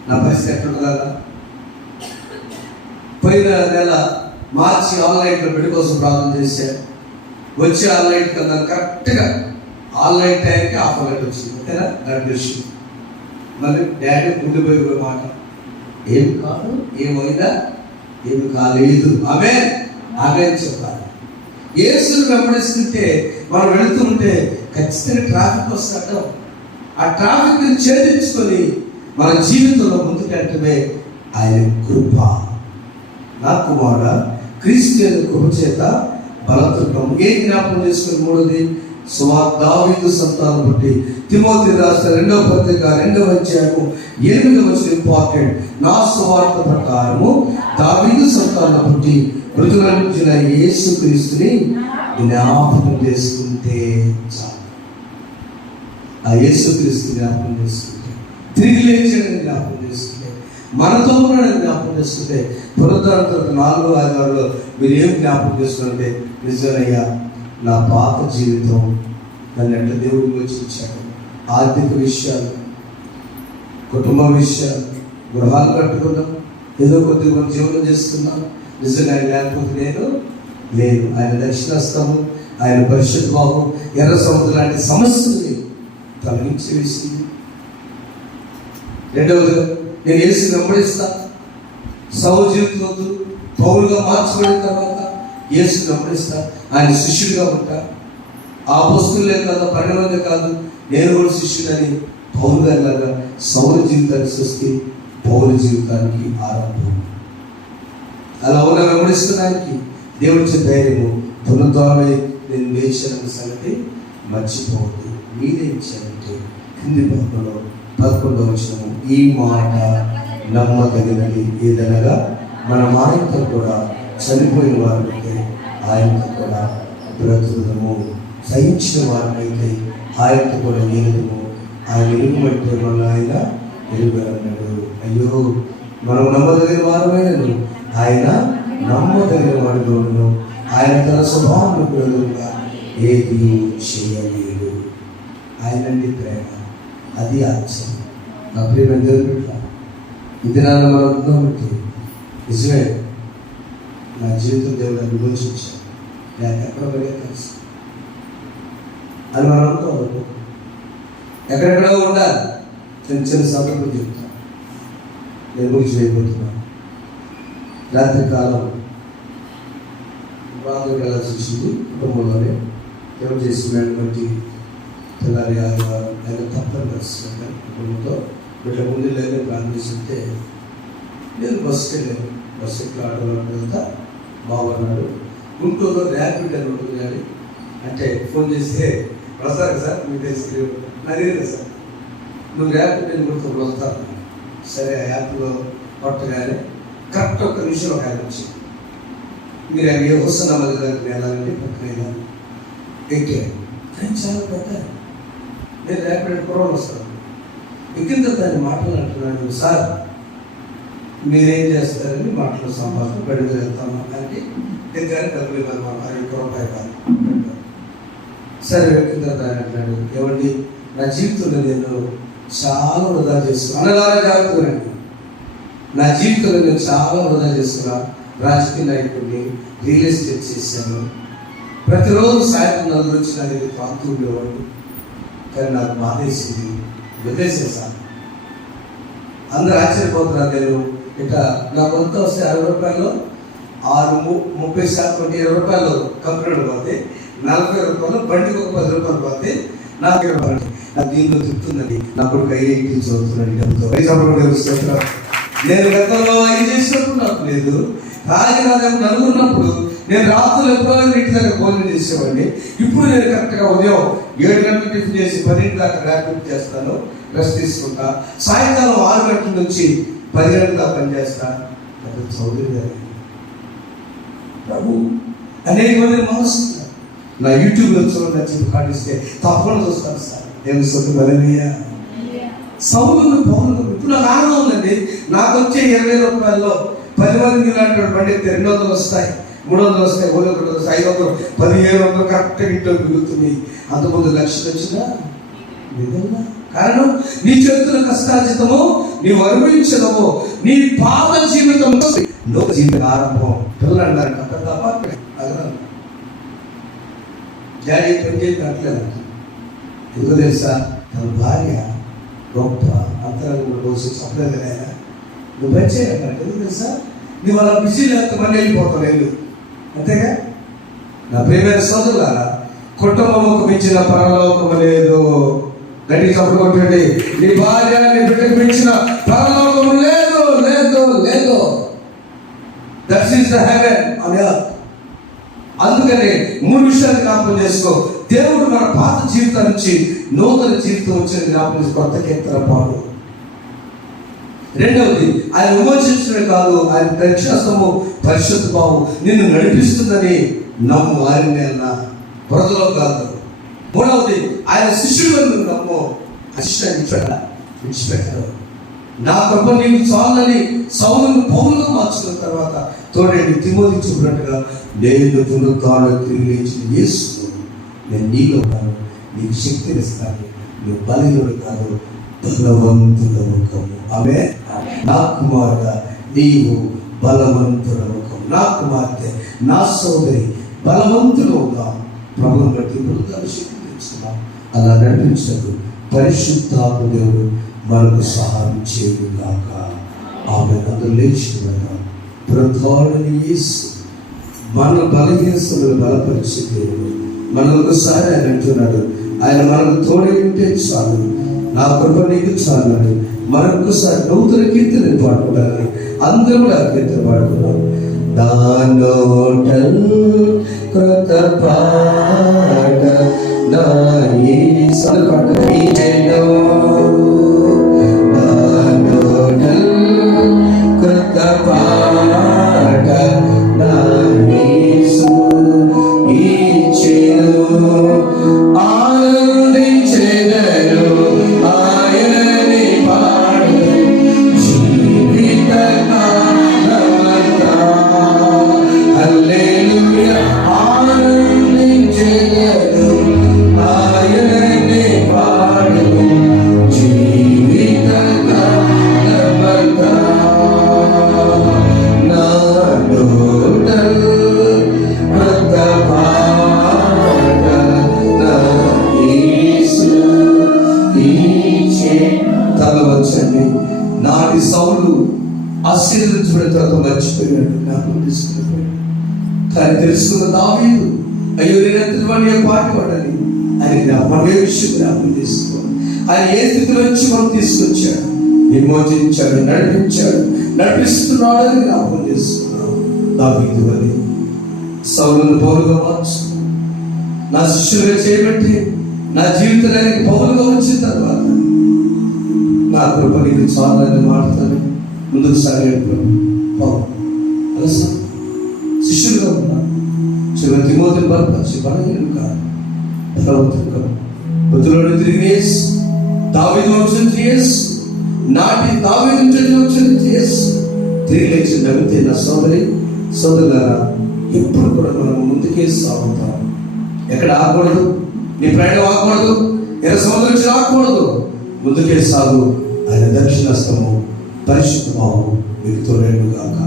నా పరిస్థితి ఎట్లుంటుందా. పోయిన నెల మార్చి ఆన్లైన్లో బిడ్డ కోసం ప్రార్థన చేశాను. వచ్చే ఆన్లైన్ కన్నా కరెక్ట్గా ఆన్లైన్ టైంకి ఆఫర్లైట్ వచ్చింది. ఓకేనా, దాని విషయం. మళ్ళీ డాడీ గుండె పోయిపోయే మాట, ఏం కాదు, ఏమైందా, ఏమి కాలేదు. ఆమె చెప్పాలి. యేసుని వెంబడిస్తుంటే మనం వెళుతుంటే ఖచ్చితంగా ట్రాఫిక్ వస్తాడు. ఆ ట్రాఫిక్ ని ఛేదించుకొని మన జీవితంలో ముందుకెళ్ళటమే ఆయన కృప. నా కుమారుడా, క్రీస్తు కృప చేత బలతుకం. ఏం జ్ఞాపకం చేసుకుని మూడోది దావీదు సంతానం బట్టి తిమోతి రాసిన 2వ పత్రిక 2వ అధ్యాయము 8వ వచనం ఇంపార్టెంట్. నా సువార్త ప్రకారము దావీదు సంతానం బట్టి మృతులనించిన యేసు క్రీస్తుని జ్ఞాపకం చేసుకుంటే చాలు. ఆ యేసు క్రీస్తు జ్ఞాపకం చేసుకుంటే, తిరిగి లేచాడని జ్ఞాపకం చేసుకుంటే, మనతో ఉన్నాడని జ్ఞాపకం చేసుకుంటే, పునరుద్ధరణ 4వ ఆదివారంలో మీరు ఏం జ్ఞాపకం చేసుకుంటే, నిజమయ్యా నా పాత జీవితం నన్ను ఎట్లా దేవుడు విమోచించాడు. ఆర్థిక విషయాలు, కుటుంబ విషయాలు, గృహాలు కట్టుకున్నాం, ఏదో కొద్దిగా మనం జీవనం చేస్తున్నాం. నిజంగా ఆయన లేకపోతే నేను ఆయన దక్షిణస్తము, ఆయన పరిశుద్ధ భావం, ఎర్ర సముద్రం లాంటి సమస్యల్ని తొలగించి వేసింది. రెండవదిగా నేను యేసుని వెంబడిస్తా. సౌలు జీవితంలో పౌలుగా మార్చబడిన తర్వాత యేసుని వెంబడిస్తా, ఆయన శిష్యుడిగా ఉంటా. ఆ అపోస్తలులే కాదు, 12 మంది కాదు, నేను కూడా శిష్యుడని పౌలు గారిలాగా సౌలు జీవితానికి స్వస్తి, పౌలు జీవితానికి ఆరంభం. అలా ఉన్న వెంబడిస్తున్నానికి దేవుడిచ్చే ధైర్యము, పునరుద్ధారమై నేను వేచానన్న సంగతి మర్చిపోవద్దు. మీరే ఇచ్చారంటే కింది భాగంలో 11వ వచనము, ఈ మాట నమ్మదగినది ఏదనగా మనం ఆయనతో కూడా చనిపోయిన వారినైతే ఆయనతో కూడా బ్రతుకుదము, సహించిన వారినైతే ఆయనతో కూడా ఏలుదము. ఆయన ఎరుగుమంటే మన ఆయన ఎరుగలన్నాడు. అయ్యో, మనం నమ్మదగిన వారమైనను ఆయన నమ్మదగిన వాడిలోను, ఆయన తన స్వభావం కూడా ఏది చేయలేడు. ఆయనండి ప్రేమ, అది ఆశ్చర్యం. నా ప్రేమ దేవుడు ఇది నాన్న మనం ఉందామంటే నిజమే, నా జీవితం దేవుడు విమోచించాను, నేను ఎక్కడ పడే తెలుసు అని మనం అనుకోవాలి. ఎక్కడెక్కడో ఉండాలి. చిన్న చిన్న సందర్భం చెప్తాను, నేను ముగిసి అయిపోతున్నాను. రాత్రి కాలం బాగా వెళ్ళాల్సి వచ్చింది. కుటుంబంలోనే ఎవరు చేసిందని బట్టి తెల్లారి ఆదివారం ఆయన తప్పని కలిసి కుటుంబంతో వీళ్ళ ముందు లేదు ప్రారంభిస్తుంటే నేను బస్సుకి వెళ్ళాను. బస్సు ఎట్లా ఆటోలో వెళ్తా బాగున్నాడు. గుంటూరులో ర్యాపిడ్ అని ఉంటుంది కానీ, అంటే ఫోన్ చేస్తే వస్తారు సార్, మీకు తెలిసి అడిగింది సార్, నువ్వు ర్యాపిడ్ అని గుర్తు వస్తాను. సరే, ఆ యాప్లో కొట్టగానే కరెక్ట్ 1 నిమిషం ఒక ఆయన వచ్చి, మీరు ఏ వస్తున్నా మళ్ళీ దగ్గరికి వెళ్ళాలంటే పక్కన ఎక్కాను. కానీ చాలా పెద్ద, నేను ర్యాపిడ్ కుర్రోలు వస్తాను. ఎక్కిన తర్వాత ఆయన మాట్లాడుతున్నాడు, సార్ మీరేం చేస్తారని మాటలు సంభాషణ బడిగా వెళ్తాము అంటే దగ్గర డబ్బులు ఇవ్వాలి, మనం 5 రూపాయలు. సరే, ఎక్కిన తర్వాత ఆయన అంటున్నాడు, ఏమండి నా జీవితంలో నేను చాలా వృధా చేసుకున్నాను. అనగానే జాగ్రత్తగా, నా జీవితంలో నేను చాలా వృధా చేసుకున్నా. రాజకీయ నాయకుడిని, రియల్ ఎస్టేట్ చేశాను. ప్రతిరోజు సాయంత్రం 4 నుంచి నా దగ్గర పాంతూ ఉండేవాడు. కానీ నాకు బాధేసింది, వదిలేసేసాను. అందరూ ఆశ్చర్యపోతున్నారు. నేను ఇక నా కొంత వస్తే 60 రూపాయలు 30% 20 రూపాయలు కంపెనీలు పోతే, 40 రూపాయలు బండికి ఒక 10 రూపాయలు పోతే, నాకు 20 రూపాయలు. నాకు దీనిలో తిప్పుతుందండి. నా కొడుకు IIT చదువుతున్నాడు. నేను గతంలో ఇది చేసినప్పుడు నాకు లేదు. రాజు నా దగ్గర నలుగురున్నప్పుడు నేను రాత్రులు ఎప్పుడో ఇంటి దగ్గర భోజనం చేసేవాడిని. ఇప్పుడు నేను కరెక్ట్గా ఉదయం 7 గంటలకు టిఫిన్ చేసి 10 దాకా ర్యాపిడ్ చేస్తాను, రెస్ట్ తీసుకుంటా. సాయంకాలం 6 గంటల నుంచి 10 గంటల దాకా పనిచేస్తా. అది చౌదరి గారు ప్రభు అనేక మంది మారుస్తున్నారు. నా యూట్యూబ్లో నచ్చింది పాటిస్తే తప్పకుండా చూస్తాను సార్. నేను సొంత సౌలు పౌరులు ఇప్పుడు నాకు ఆనందం ఉందండి. నాకు వచ్చే 20 రూపాయల్లో 10 మంది ఇలాంటి బండి 200 వస్తాయి, 300 వస్తాయి, 100 వస్తాయి, 500, 1700 కరెక్ట్గా ఇంట్లో మిగులుతుంది. అంతకుముందు లక్షలు వచ్చినా నిజంగా కారణం నీ చేతుల కష్టార్జితము, నీ అనుభవించడము, నీ పాత జీవితం జీవిత ఆరంభం. పిల్లలు అన్నారు తప్ప డాడీ పని చేసి అట్లేదంట. ఎందుకు తెలుసా, తన భార్య గొప్ప అంతరంగంలో పోసి చెప్పలేదు కదా, నువ్వు పని చేయాలంటే ఎందుకు తెలుసా, నువ్వు అలా బిజీ లేకపోతే మళ్ళీ వెళ్ళిపోతావు. లేదు అంతేగా. నా ప్రియమైన సోదరులారా, కుటుంబముకు మించిన పరలోకము లేదు. గట్టి చప్పుడు కొట్టండి. నీ భార్య నీ బిడ్డకు మించిన పరలోకము లేదు, లేదు, లేదు. That is the heaven on earth. అందుకని 3 విషయాలు జ్ఞాపకం చేసుకో. దేవుడు మన పాత జీవితం నుంచి నూతన జీవితం వచ్చిన జ్ఞాపకం చేసి కొత్త కీర్తన పాడు. రెండవది, ఆయన విమోచించడమే కాదు, ఆయన ప్రత్యక్షము పరిశుద్ధ భావం నిన్ను నడిపిస్తుందని నమ్ము. ఆయన్ని అన్న ప్రజలో కాదు. మూడవది, ఆయన శిష్యుడు నమ్ము. విడిచిపెట్టారు. నా కృప నీకు చాలని సౌలును పౌలుగా మార్చిన తర్వాత తోడేండి తిమోతి చెప్పినట్టుగా, నేను పునరుత్థాన తిరిగి లేచిన యేసు నేను నీలో ఉన్నాను, నీకు శక్తిని ఇస్తాను, నువ్వు బలహీనుడు కాదు, బలవంతుడవు. ఆమె నా కుమారుడా నీవు బలవంతుడవు. నా కుమార్తె, నా సోదరి బలవంతుడు అవుతాం. ప్రభువుని బట్టి పునరుత్థాన శక్తి తెచ్చుకున్నాం. అలా నడిపించదు పరిశుద్ధాత్మ దేవుడు మనకు సహాయం చేయదు కాక. ఆమె అందరూ లేచి పునరుత్థానుడైన యేసు మన బలహీనతలను బలపరిచే దేవుడు. మనం ఒకసారి ఆయన అంటున్నాడు, ఆయన మనకు తోడై ఉంటే చాలు, నా కృప నీకు చాలు అని మరొకసారి నూతన కీర్తన పాడుకోవడానికి అందరూ కూడా కీర్తన పాడుకున్నాం. దానోటల్ కృత పాట నా యేసు పాట నీవేనో, దానోటల్ కృత పాట నా యేసు ఇచ్చెను, ఆనందించెదను ఆయనని పాడు జీవిత కాలమంతా. హల్లెలూయా, ఆనందించెదను ఆయనని పాడు జీవిత కాలమంతా. నా నోటల్ కృత పాట నా యేసు ఇచ్చెను. తలవచ్చండి. నాటి సౌలు ఆశీర్వదించబడిన తర్వాత మర్చిపోయాడు, జ్ఞాపకం తీసుకున్నాడు. కానీ తెలుసుకున్న దావీదు, అయ్యో నేను వాడి పాటు వాడని ఆయన మనమే విషయం జ్ఞాపకం తీసుకోవాలి. ఆయన ఏ స్థితిలో నుంచి మనం తీసుకొచ్చాడు, విమోచించాడు, నడిపిస్తున్నాడు అని జ్ఞాపకం చేసుకున్నాం. దావీదు అని సౌలును పౌలుగా మార్చు, నా శిష్యులుగా చేయబట్టి నా జీవితానికి పౌలుగా వచ్చిన తర్వాత నా కృప నీకు చాలని మాట్లాడి ముందుకు సాగాడు పౌలు. అలా శిష్యులుగా ఉన్నాడు. చివరి తిమోతిని బలపరిచి బలహీనుడు కాదు, బలవంతుడు కాదు. బుద్ధులోని తిరిగి యేసు, దావీదు వంశం యేసు, నాటి దావీదు వంశం యేసు తిరిగి లేచి నమ్మితే నా సోదరులారా ఎప్పుడు కూడా మనం ముందుకే సాగుతాం. ఎక్కడ ఆగకూడదు, నీ ప్రయాణం ఆగకూడదు, సముద్రం నుంచి ఆగకూడదు, ముందుకే సాగు. ఆయన దక్షిణస్తము పరిశుద్ధమావు మీకు తోడేడు గాక.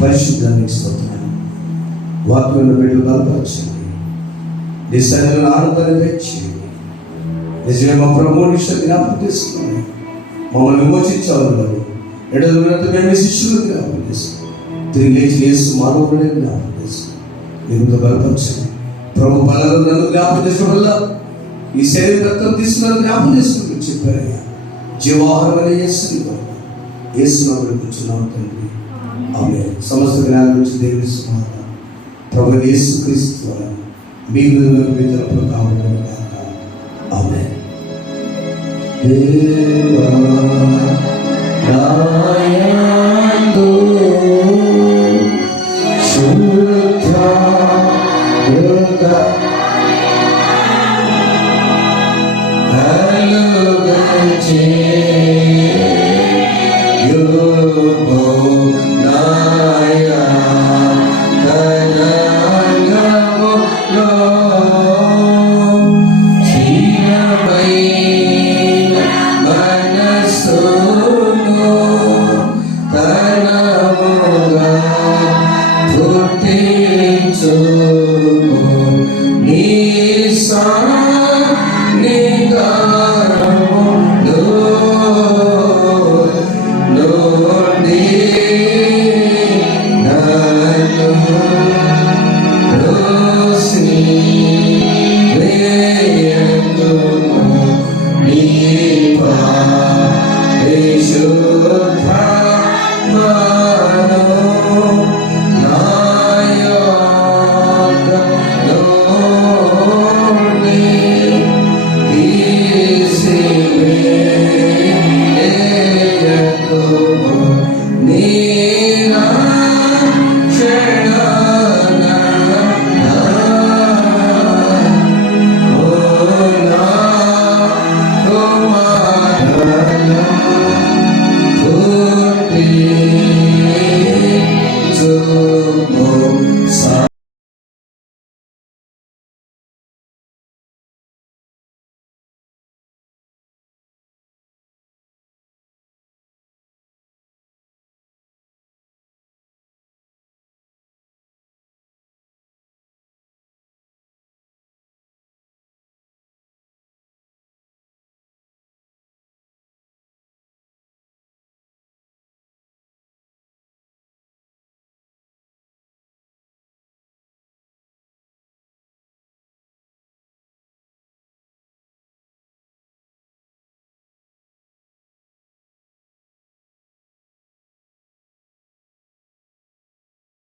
పరిశుద్ధానికి స్తోత్రాలు. వాక్యంలో బిడ్డలు బలపరచండి, నీ సన్నిధిలో ఆనందాన్ని తెచ్చేయండి. నిజమే మా ప్రభు విషయం జ్ఞాపకం చేసుకుని మమ్మల్ని విమోచించాలని మేము శిష్యులు జ్ఞాపకం చేసుకుని తిరిగి లేచి యేసు మానవుడే జ్ఞాపకం చేసుకుని మీరు బలపరచండి. ప్రభు బలలో నన్ను జ్ఞాపకం చేసుకోవడం వల్ల ఈ శరీర రక్తం తీసుకున్న జ్ఞాపకం చేసుకుని చెప్పారయ్యా. జీవాహారమనే యేసునామములో కూర్చున్నాం తండ్రి, ఆమేన్. సమస్త జ్ఞానం నుంచి దేవుని సుమాత ప్రభు యేసుక్రీస్తు ద్వారా మీ విధులకు కావాలి కాక. ఆమేన్. దేవా నాయనా